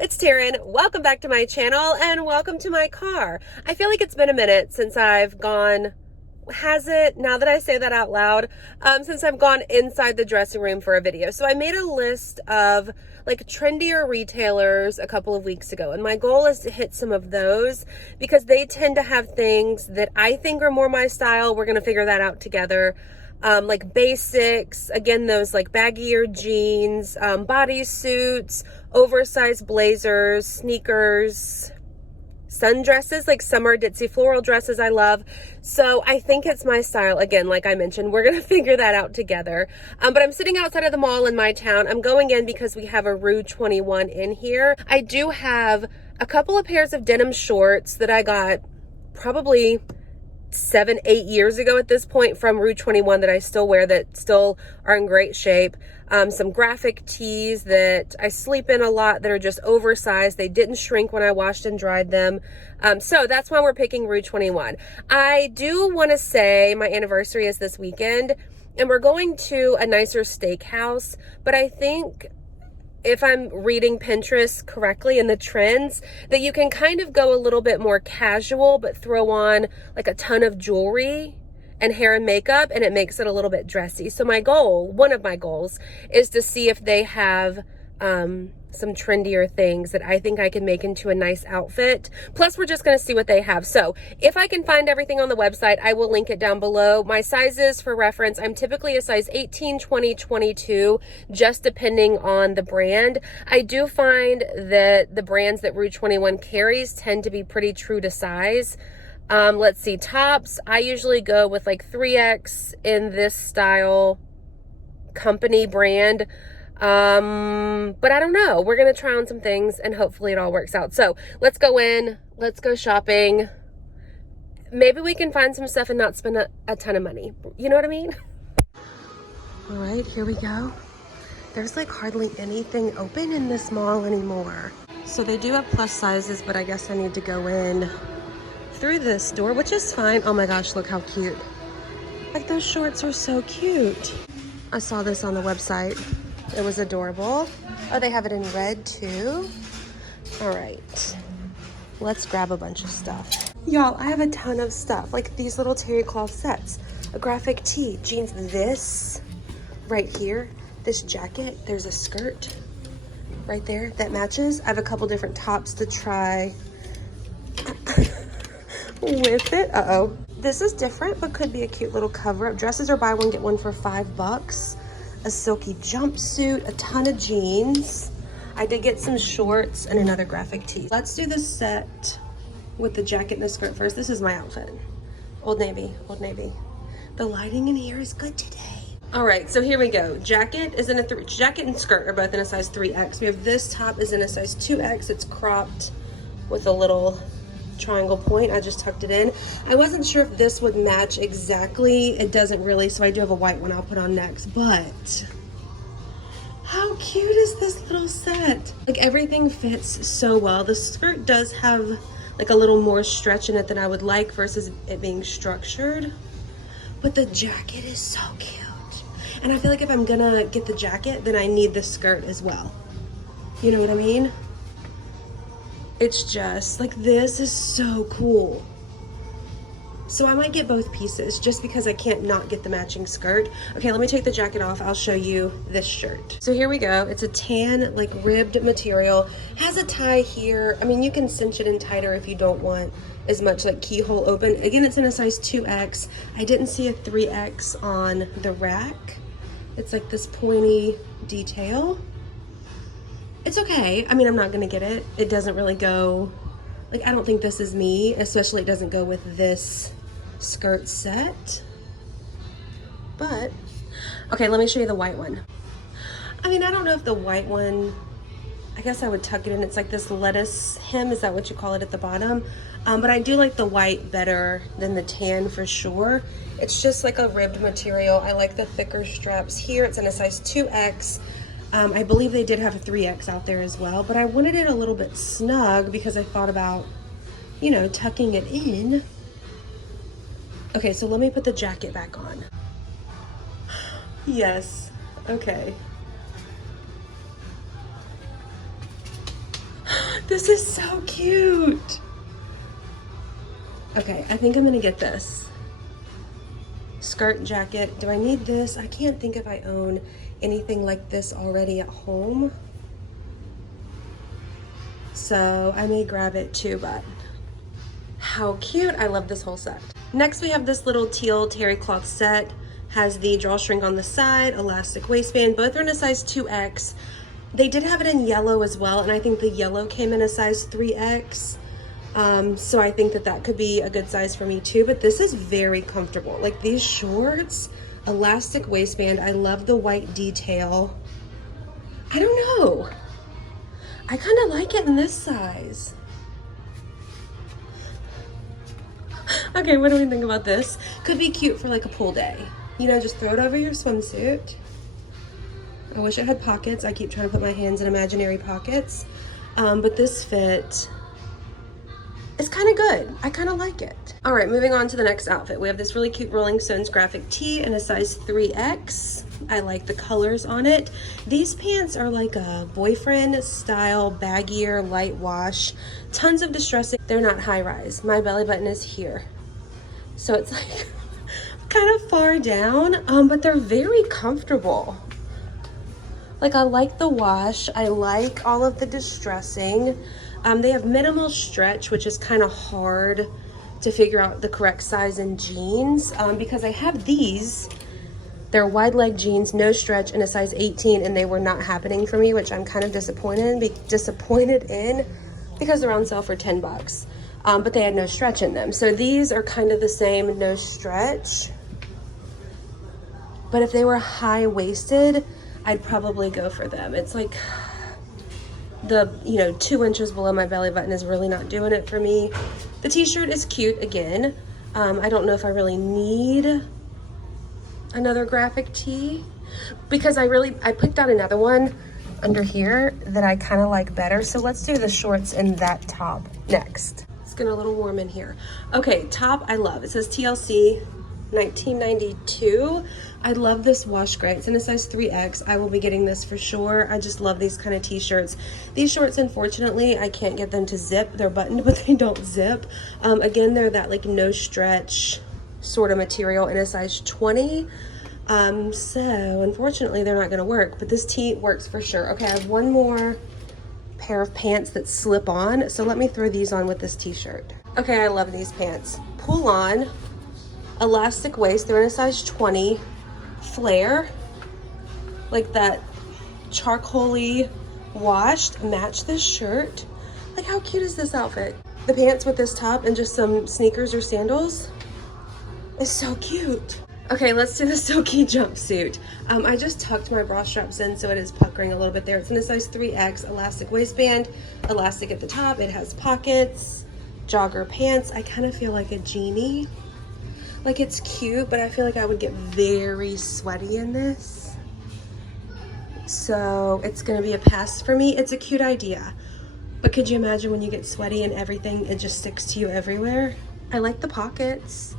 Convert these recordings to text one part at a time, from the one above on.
it's Taren. Welcome back to my channel and welcome to my car. I feel like it's been a minute since I've gone, has it? Now that I say that out loud, since I've gone inside the dressing room for a video. So I made a list of like trendier retailers a couple of weeks ago, and my goal is to hit some of those because they tend to have things that I think are more my style. We're gonna figure that out together. Like basics, again, those like baggier jeans, bodysuits, oversized blazers, sneakers, sundresses, like summer ditzy floral dresses I love. So I think it's my style. Again, like I mentioned, we're gonna figure that out together. But I'm sitting outside of the mall in my town. I'm going in because we have a RUE21 in here. I do have a couple of pairs of denim shorts that I got probably 7-8 years ago at this point from RUE21 that I still wear, that still are in great shape. Some graphic tees that I sleep in a lot that are just oversized. They didn't shrink when I washed and dried them. So that's why we're picking RUE21. I do want to say my anniversary is this weekend and we're going to a nicer steakhouse, but I think if I'm reading Pinterest correctly and the trends, that you can kind of go a little bit more casual, but throw on like a ton of jewelry and hair and makeup, and it makes it a little bit dressy. So my goal, one of my goals, is to see if they have some trendier things that I think I can make into a nice outfit. Plus, we're just gonna see what they have. So if I can find everything on the website, I will link it down below. My sizes for reference, I'm typically a size 18, 20, 22, just depending on the brand. I do find that the brands that RUE21 carries tend to be pretty true to size. Let's see, tops, I usually go with like 3X in this style company brand. But I don't know. We're going to try on some things and hopefully it all works out. So let's go in, let's go shopping. Maybe we can find some stuff and not spend a ton of money. You know what I mean? All right, here we go. There's like hardly anything open in this mall anymore. So they do have plus sizes, but I guess I need to go in through this door, which is fine. Oh my gosh, look how cute. Like those shorts are so cute. I saw this on the website. It was adorable. Oh, they have it in red too. All right, let's grab a bunch of stuff. Y'all, I have a ton of stuff, like these little terry cloth sets, a graphic tee, jeans, this right here, this jacket, there's a skirt right there that matches. I have a couple different tops to try with it. Uh-oh. This is different, but could be a cute little cover-up. Dresses are buy one, get one for $5. A silky jumpsuit, a ton of jeans. I did get some shorts and another graphic tee. Let's do the set with the jacket and the skirt first. This is my outfit. Old Navy, Old Navy. The lighting in here is good today. All right, so here we go. Jacket is in a jacket and skirt are both in a size 3X. We have this top is in a size 2X. It's cropped with a little triangle point. I just tucked it in. I wasn't sure if this would match exactly. It doesn't really, so I do have a white one I'll put on next, but how cute is this little set? Like everything fits so well. The skirt does have like a little more stretch in it than I would like versus it being structured, but the jacket is so cute. And I feel like if I'm gonna get the jacket, then I need the skirt as well. You know what I mean? It's just like, this is so cool. So I might get both pieces just because I can't not get the matching skirt. Okay, let me take the jacket off. I'll show you this shirt. So here we go. It's a tan, like ribbed material. Has a tie here. I mean, you can cinch it in tighter if you don't want as much like keyhole open. Again, it's in a size 2X. I didn't see a 3X on the rack. It's like this pointy detail. It's okay. I mean, I'm not gonna get it. It doesn't really go, like, I don't think this is me, especially it doesn't go with this skirt set. But, okay, let me show you the white one. I mean, I don't know if the white one, I guess I would tuck it in. It's like this lettuce hem, is that what you call it at the bottom? But I do like the white better than the tan for sure. It's just like a ribbed material. I like the thicker straps here. It's in a size 2X. I believe they did have a 3X out there as well, but I wanted it a little bit snug because I thought about, you know, tucking it in. Okay, so let me put the jacket back on. Yes, okay. This is so cute. Okay, I think I'm gonna get this. Skirt, jacket. Do I need this? I can't think if I own anything like this already at home. So I may grab it too, but how cute. I love this whole set. Next we have this little teal terry cloth set. Has the drawstring on the side, elastic waistband. Both are in a size 2X. They did have it in yellow as well, and I think the yellow came in a size 3X. So I think that that could be a good size for me too, but this is very comfortable. Like these shorts, elastic waistband. I love the white detail. I don't know. I kind of like it in this size. Okay, what do we think about this? Could be cute for like a pool day. You know, just throw it over your swimsuit. I wish it had pockets. I keep trying to put my hands in imaginary pockets. But this fit is kind of good. I kind of like it. All right, moving on to the next outfit. We have this really cute Rolling Stones graphic tee in a size 3X. I like the colors on it. These pants are like a boyfriend style, baggier, light wash. Tons of distressing. They're not high rise. My belly button is here. So it's like kind of far down, but they're very comfortable. Like I like the wash. I like all of the distressing. They have minimal stretch, which is kind of hard to figure out the correct size in jeans, because I have these. They're wide leg jeans, no stretch, in a size 18, and they were not happening for me, which I'm kind of disappointed in because they're on sale for 10 bucks. But they had no stretch in them. So these are kind of the same, no stretch. But if they were high-waisted, I'd probably go for them. It's like the, 2 inches below my belly button is really not doing it for me. The t-shirt is cute again. I don't know if I really need another graphic tee because I picked out another one under here that I kind of like better. So let's do the shorts and that top next. It's getting a little warm in here. Okay, top I love. It says TLC 1992. I love this wash gray. It's in a size 3X. I will be getting this for sure. I just love these kind of t-shirts. These shorts, unfortunately, I can't get them to zip. They're buttoned, but they don't zip. Again, they're that like no stretch sort of material in a size 20. So unfortunately, they're not gonna work, but this tee works for sure. Okay, I have one more pair of pants that slip on. So let me throw these on with this t-shirt. Okay, I love these pants. Pull on, elastic waist. They're in a size 20. Flare, like that charcoaly washed, match this shirt. Like how cute is this outfit? The pants with this top and just some sneakers or sandals is so cute. Okay, let's do the silky jumpsuit. I just tucked my bra straps in so it is puckering a little bit there. It's in a size 3X, elastic waistband, elastic at the top. It has pockets, jogger pants. I kind of feel like a genie. Like it's cute, but I feel like I would get very sweaty in this. So it's gonna be a pass for me. It's a cute idea, but could you imagine when you get sweaty and everything, it just sticks to you everywhere? I like the pockets.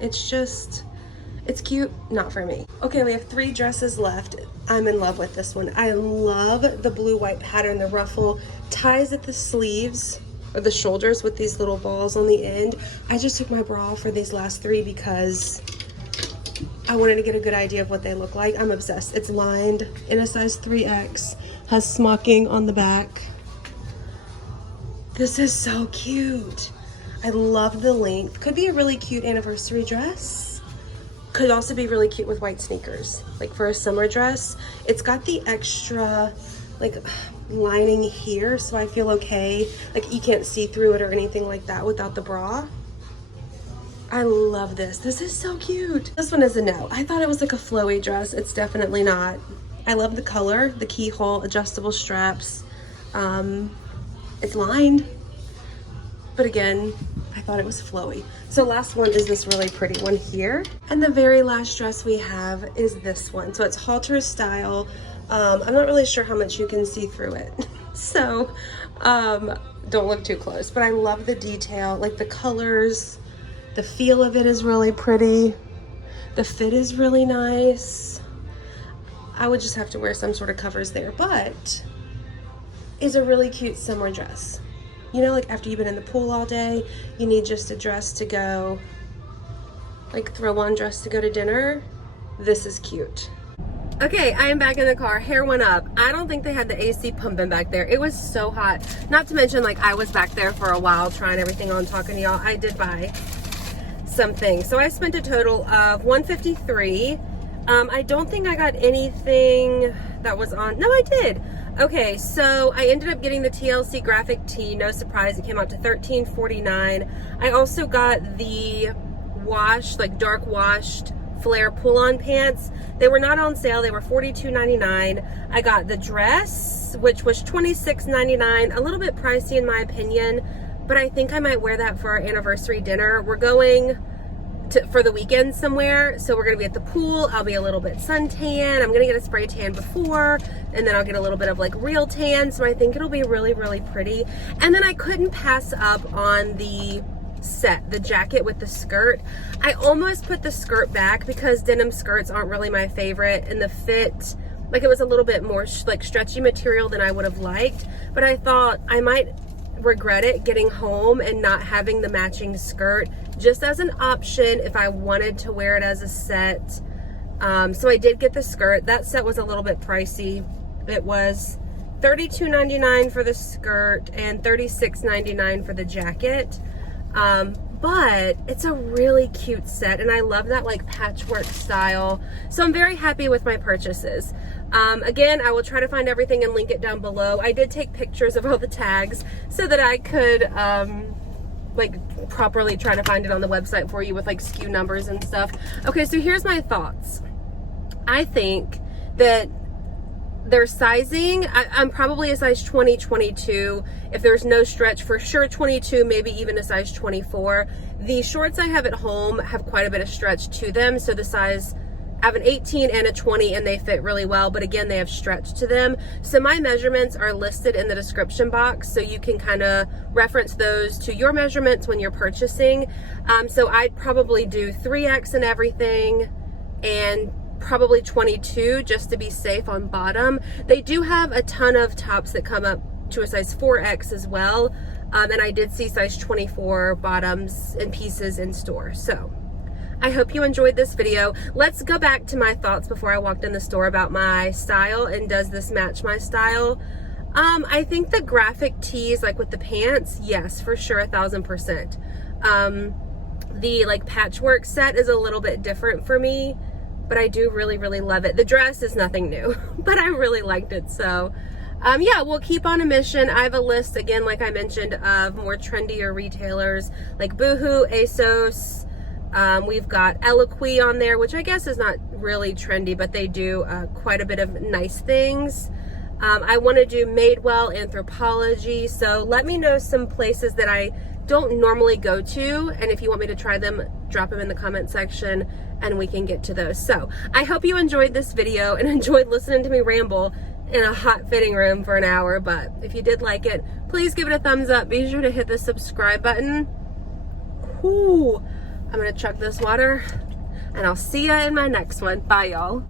It's cute, not for me. Okay, we have 3 dresses left. I'm in love with this one. I love the blue-white pattern, the ruffle, ties at the sleeves, or the shoulders with these little balls on the end. I just took my bra off for these last 3 because I wanted to get a good idea of what they look like. I'm obsessed. It's lined in a size 3X, has smocking on the back. This is so cute. I love the length. Could be a really cute anniversary dress. Could also be really cute with white sneakers, like for a summer dress. It's got the extra like lining here, so I feel okay. Like you can't see through it or anything like that without the bra. I love this. This is so cute. This one is a no. I thought it was like a flowy dress. It's definitely not. I love the color, the keyhole, adjustable straps. It's lined, but again, I thought it was flowy. So last one is this really pretty one here. And the very last dress we have is this one. So it's halter style. I'm not really sure how much you can see through it. So don't look too close, but I love the detail, like the colors, the feel of it is really pretty. The fit is really nice. I would just have to wear some sort of covers there, but is a really cute summer dress. You know, like after you've been in the pool all day, you need just a dress to go, like throw on dress to go to dinner. This is cute. Okay, I am back in the car. Hair went up. I don't think they had the AC pumping back there. It was so hot. Not to mention, like, I was back there for a while trying everything on, talking to y'all. I did buy something. So I spent a total of $153. I don't think I got anything that was on. No, I did. Okay, so I ended up getting the TLC graphic tee. No surprise, it came out to $13.49. I also got the washed, like dark washed flare pull-on pants. They were not on sale. They were $42.99. I got the dress, which was $26.99. A little bit pricey in my opinion, but I think I might wear that for our anniversary dinner. We're going for the weekend somewhere, so we're gonna be at the pool. I'll be a little bit suntan. I'm gonna get a spray tan before, and then I'll get a little bit of like real tan, so I think it'll be really, really pretty. And then I couldn't pass up on the set, the jacket with the skirt. I almost put the skirt back because denim skirts aren't really my favorite, and the fit, like it was a little bit more like stretchy material than I would have liked, but I thought I might regret it getting home and not having the matching skirt just as an option if I wanted to wear it as a set. So I did get the skirt. That set was a little bit pricey. It was $32.99 for the skirt and $36.99 for the jacket. But it's a really cute set, and I love that like patchwork style. So I'm very happy with my purchases. Again, I will try to find everything and link it down below. I did take pictures of all the tags so that I could like properly try to find it on the website for you with like SKU numbers and stuff. Okay, so here's my thoughts. I think that their sizing, I'm probably a size 20, 22. If there's no stretch, for sure 22, maybe even a size 24. The shorts I have at home have quite a bit of stretch to them, so the size, I have an 18 and a 20 and they fit really well, but again, they have stretch to them. So my measurements are listed in the description box, so you can kind of reference those to your measurements when you're purchasing. So I'd probably do 3X and everything, and probably 22 just to be safe on bottom. They do have a ton of tops that come up to a size 4X as well, and I did see size 24 bottoms and pieces in store. So I hope you enjoyed this video. Let's go back to my thoughts before I walked in the store about my style and does this match my style. I think the graphic tees, like with the pants, yes, for sure, 1000%. The like patchwork set is a little bit different for me, but I do really, really love it. The dress is nothing new, but I really liked it. So yeah, we'll keep on a mission. I have a list, again, like I mentioned, of more trendier retailers like Boohoo, ASOS. We've got Eloquii on there, which I guess is not really trendy, but they do quite a bit of nice things. I want to do Madewell, Anthropology. So let me know some places that I don't normally go to, and if you want me to try them, drop them in the comment section and we can get to those. So I hope you enjoyed this video and enjoyed listening to me ramble in a hot fitting room for an hour. But if you did like it, please give it a thumbs up. Be sure to hit the subscribe button. Whew. I'm gonna chug this water, and I'll see ya in my next one. Bye, y'all.